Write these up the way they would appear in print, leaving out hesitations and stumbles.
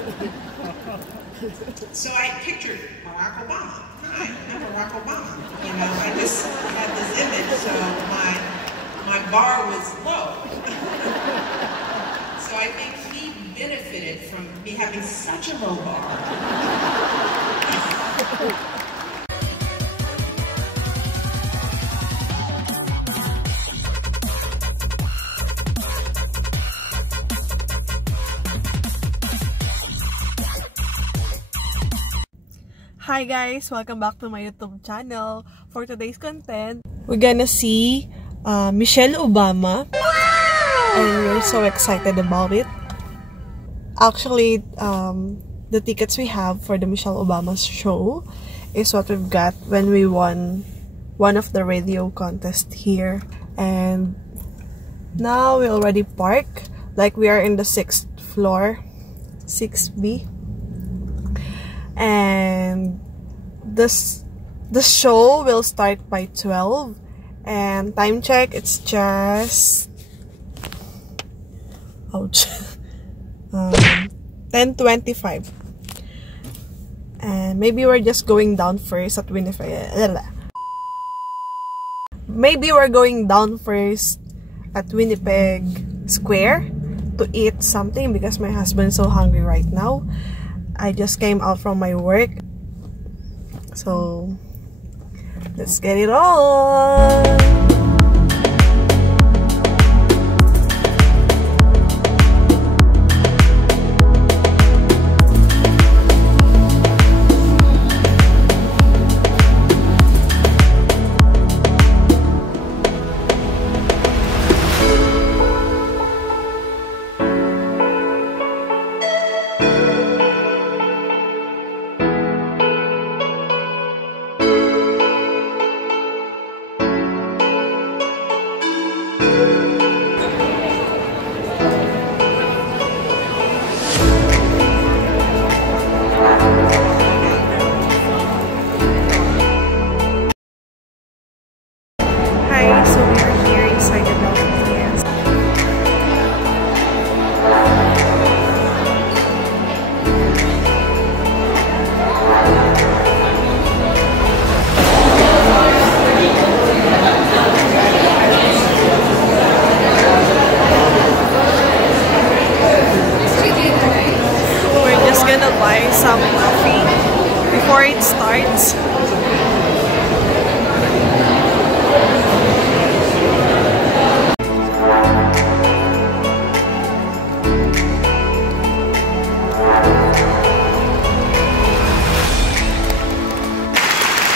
So I pictured Barack Obama. Hi, I'm Barack Obama. You know, I just had this image, so my bar was low. So I think he benefited from me having such a low bar. Hi guys! Welcome back to my YouTube channel. For today's content, we're gonna see Michelle Obama. And we're so excited about it. Actually, the tickets we have for the Michelle Obama's show is what we've got when we won one of the radio contests here. And now we already park. Like we are in the 6th floor, 6B. And the show will start by 12, and time check, it's just 10:25, and maybe we're just going down first at Winnipeg. Maybe we're going down first at Winnipeg Square to eat something because my husband's so hungry right now. I just came out from my work, so let's get it on! Buy some coffee before it starts.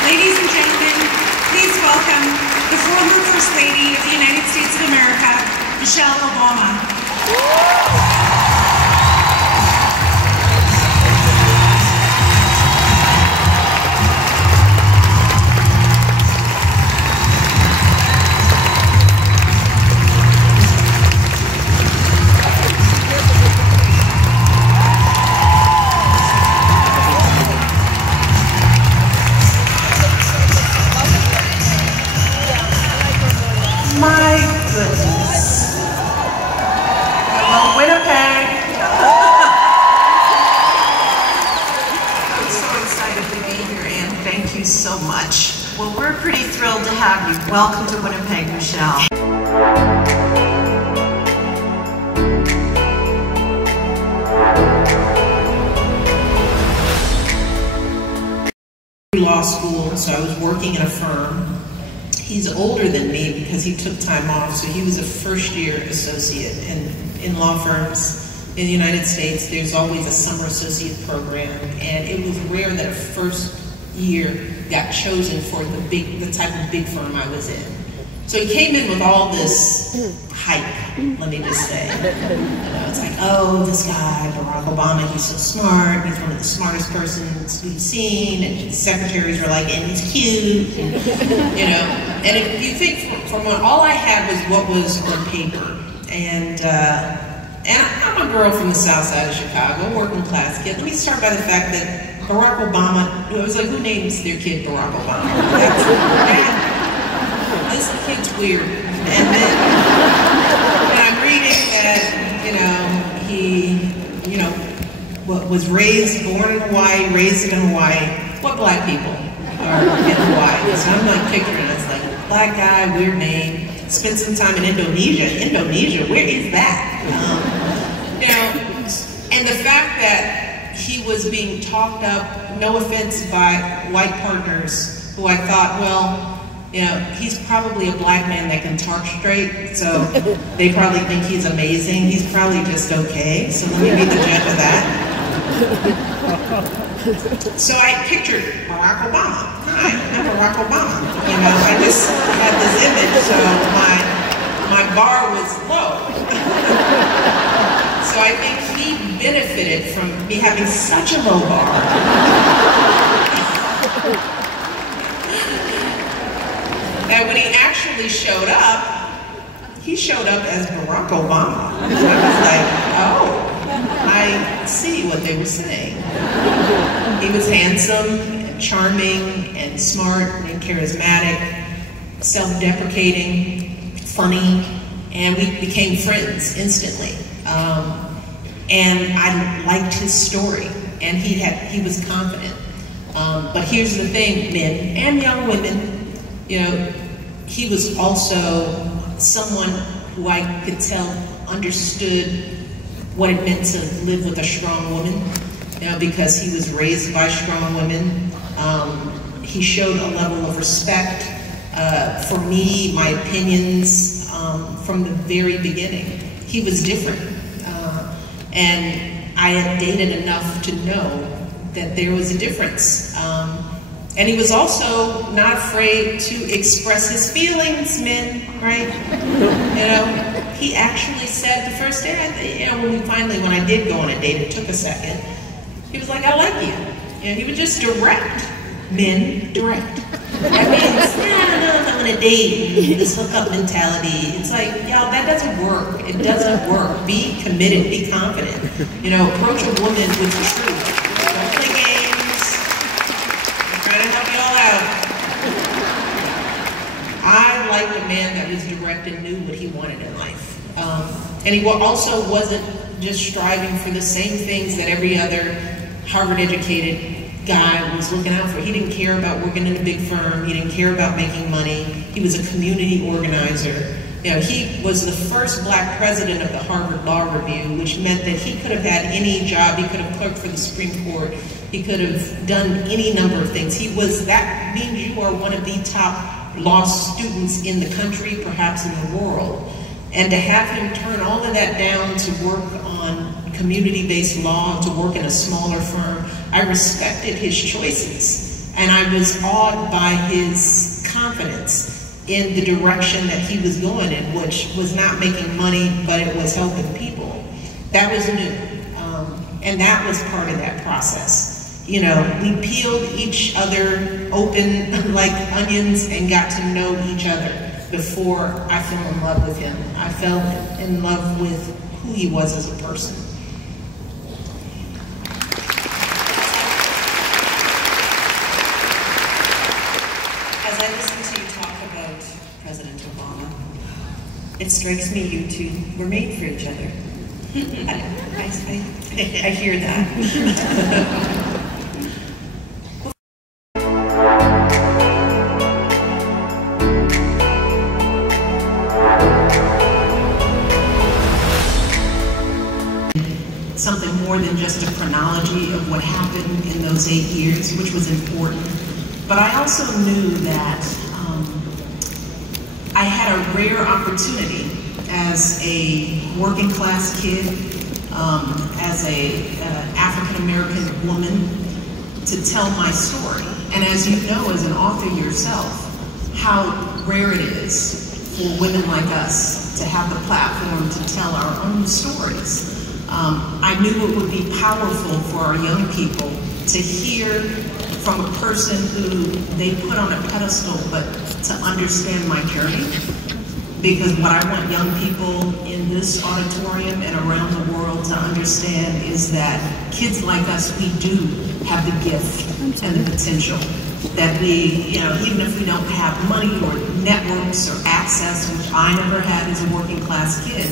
Ladies and gentlemen, please welcome the former First Lady of the United States of America, Michelle Obama. My goodness. Hello, Winnipeg. I'm so excited to be here, and thank you so much. Well, we're pretty thrilled to have you. Welcome to Winnipeg, Michelle. Law school, so I was working in a firm. He's older than me because he took time off, so he was a first-year associate. And in law firms in the United States, there's always a summer associate program, and it was rare that a first year got chosen for the type of big firm I was in. So he came in with all this hype, let me just say. It's like, oh, this guy, Barack Obama, he's so smart, he's one of the smartest persons we've seen, and his secretaries were like, and he's cute, and, you know. And if you think from what all I had was what was on paper, and I'm a girl from the south side of Chicago, working class kid. Let me start by the fact that Barack Obama, it was like, who names their kid Barack Obama? This kid's weird. And then when I'm reading that, he was born in Hawaii, raised in Hawaii. What black people are in Hawaii? So I'm like picturing us like black guy, weird name. Spent some time in Indonesia. Indonesia, where is that? You know, and the fact that he was being talked up, no offense, by white partners who I thought, well, you know, he's probably a black man that can talk straight, so they probably think he's amazing. He's probably just okay, so let me be the judge of that. So I pictured Barack Obama. Hi, I'm Barack Obama. You know, I just had this image, so my bar was low. So I think he benefited from me having such a low bar. That when he actually showed up as Barack Obama. So I was like, oh, I see what they were saying. He was handsome, and charming, and smart, and charismatic, self-deprecating, funny, and we became friends instantly. And I liked his story, and he was confident. But here's the thing, men and young women, you know, he was also someone who I could tell understood what it meant to live with a strong woman, you know, because he was raised by strong women. He showed a level of respect for me, my opinions, from the very beginning. He was different. And I had dated enough to know that there was a difference. And he was also not afraid to express his feelings, men, right? You know, he actually said the first day, you know, when I did go on a date, it took a second. He was like, I like you. You know, he was just direct. Men, direct. That means, no, I'm gonna date, this hookup mentality. It's like, y'all, that doesn't work. It doesn't work. Be committed, be confident. You know, approach a woman with the truth. Don't play games. I'm trying to help you all out. I liked a man that was direct and knew what he wanted in life. And he also wasn't just striving for the same things that every other Harvard-educated guy was looking out for. He didn't care about working in a big firm. He didn't care about making money. He was a community organizer. You know, he was the first black president of the Harvard Law Review, which meant that he could have had any job. He could have clerked for the Supreme Court. He could have done any number of things. That means you are one of the top law students in the country, perhaps in the world. And to have him turn all of that down to work on community-based law, to work in a smaller firm, I respected his choices. And I was awed by his confidence in the direction that he was going in, which was not making money, but it was helping people. That was new. And that was part of that process. You know, we peeled each other open like onions and got to know each other before I fell in love with him. I fell in love with who he was as a person. As I listen to you talk about President Obama, it strikes me you two were made for each other. I hear that. Something more than just a chronology of what happened in those 8 years, which was important. But I also knew that I had a rare opportunity as a working class kid, as a African-American woman, to tell my story. And as you know, as an author yourself, how rare it is for women like us to have the platform to tell our own stories. I knew it would be powerful for our young people to hear from a person who they put on a pedestal, but to understand my journey. Because what I want young people in this auditorium and around the world to understand is that kids like us, we do have the gift and the potential. That we, you know, even if we don't have money or networks or access, which I never had as a working class kid,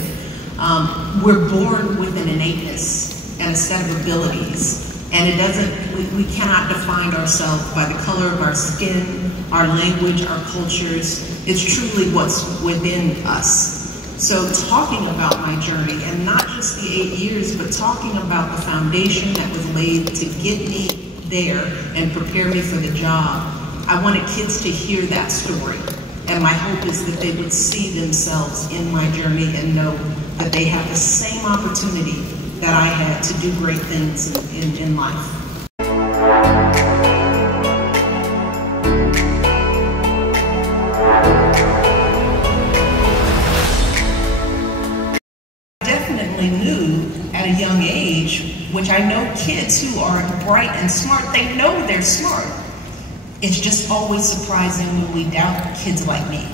we're born with an innateness and a set of abilities. And it doesn't, we cannot define ourselves by the color of our skin, our language, our cultures. It's truly what's within us. So talking about my journey, and not just the 8 years, but talking about the foundation that was laid to get me there and prepare me for the job, I wanted kids to hear that story. And my hope is that they would see themselves in my journey and know that they have the same opportunity that I had to do great things in life. Knew at a young age, which I know kids who are bright and smart, they know they're smart. It's just always surprising when we doubt kids like me.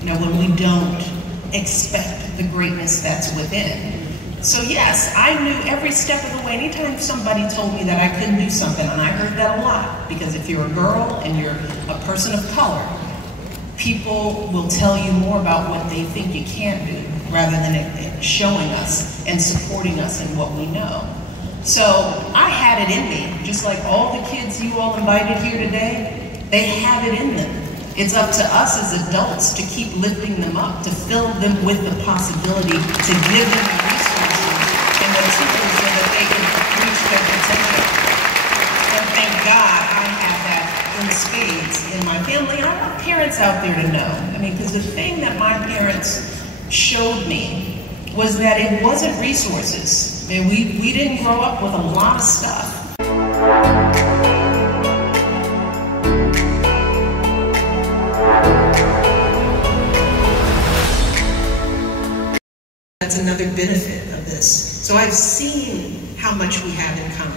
You know, when we don't expect the greatness that's within. So yes, I knew every step of the way. Anytime somebody told me that I couldn't do something, and I heard that a lot, because if you're a girl and you're a person of color, people will tell you more about what they think you can't do, rather than showing us and supporting us in what we know. So I had it in me, just like all the kids you all invited here today, they have it in them. It's up to us as adults to keep lifting them up, to fill them with the possibility, to give them the resources and the tools so that they can reach their potential. And thank God I have that in spades in my family. And I want parents out there to know. I mean, because the thing that my parents showed me was that it wasn't resources. I mean, we didn't grow up with a lot of stuff. That's another benefit of this. So I've seen how much we have in common.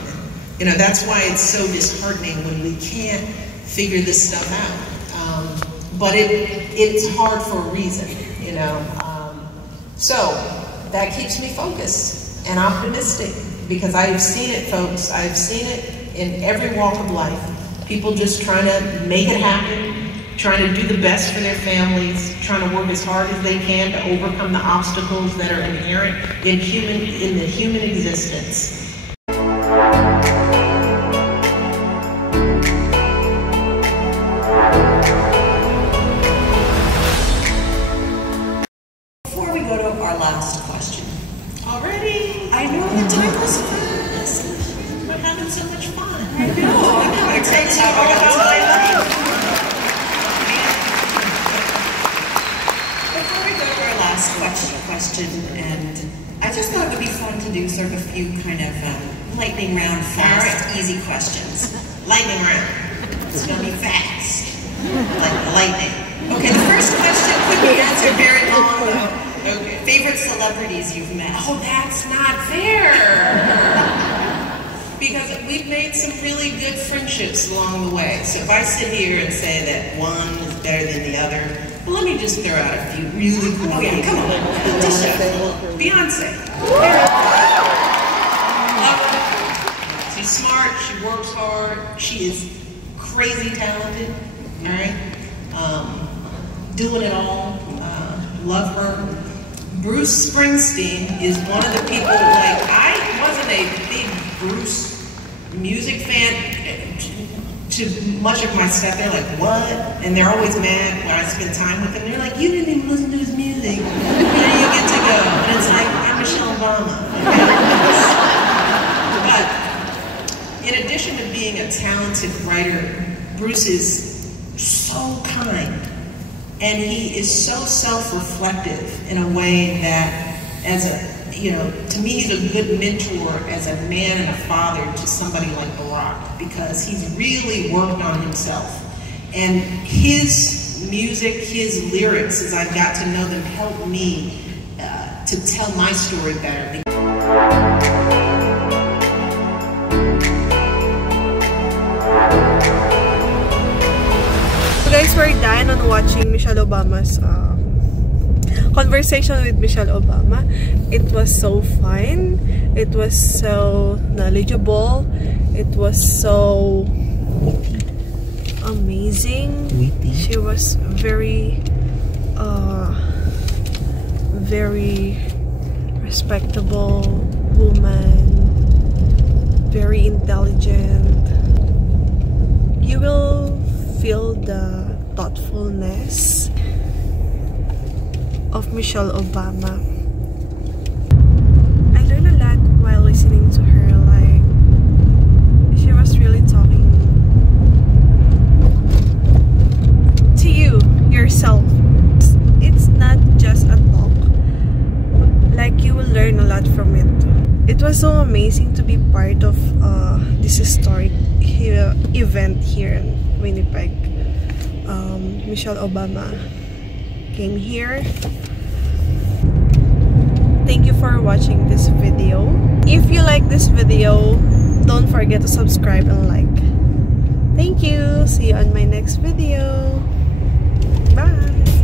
You know, that's why it's so disheartening when we can't figure this stuff out. But it's hard for a reason, you know. So that keeps me focused and optimistic, because I've seen it, folks. I've seen it in every walk of life. People just trying to make it happen, trying to do the best for their families, trying to work as hard as they can to overcome the obstacles that are inherent in the human existence. I know, the time was fast. We're having so much fun. I know, I'm excited about life. Before we go to our last question, and I just thought it would be fun to do sort of a few kind of lightning round, fast, easy questions. Lightning round. It's going to be fast. Like lightning. Okay, the first question could be answered very long though. Okay. Favorite celebrities you've met? Oh, that's not fair. Because we've made some really good friendships along the way. So if I sit here and say that one is better than the other, well, let me just throw out a few really cool people. Yeah, come on. Beyonce. Love her. She's smart, she works hard, she is crazy talented, all right? Doing it all, love her. Bruce Springsteen is one of the people, like, I wasn't a big Bruce music fan. To much of my stuff, they're like, what? And they're always mad when I spend time with them. They're like, you didn't even listen to his music. There you get to go. And it's like, I'm Michelle Obama. But in addition to being a talented writer, Bruce is so kind. And he is so self-reflective in a way that, as a, you know, to me, he's a good mentor as a man and a father to somebody like Barack, because he's really worked on himself. And his music, his lyrics, as I've got to know them, helped me to tell my story better. Guys, we're done on watching Michelle Obama's conversation with Michelle Obama. It was so fun. It was so knowledgeable. It was so amazing. She was very very respectable woman. very intelligent. You will feel the thoughtfulness of Michelle Obama. I learned a lot while listening to her. Like, she was really talking to you, yourself. It's not just a talk. Like, you will learn a lot from it. It was so amazing to be part of this historic event here in Winnipeg. Michelle Obama came here. Thank you for watching this video. If you like this video, don't forget to subscribe and like. Thank you. See you on my next video. Bye.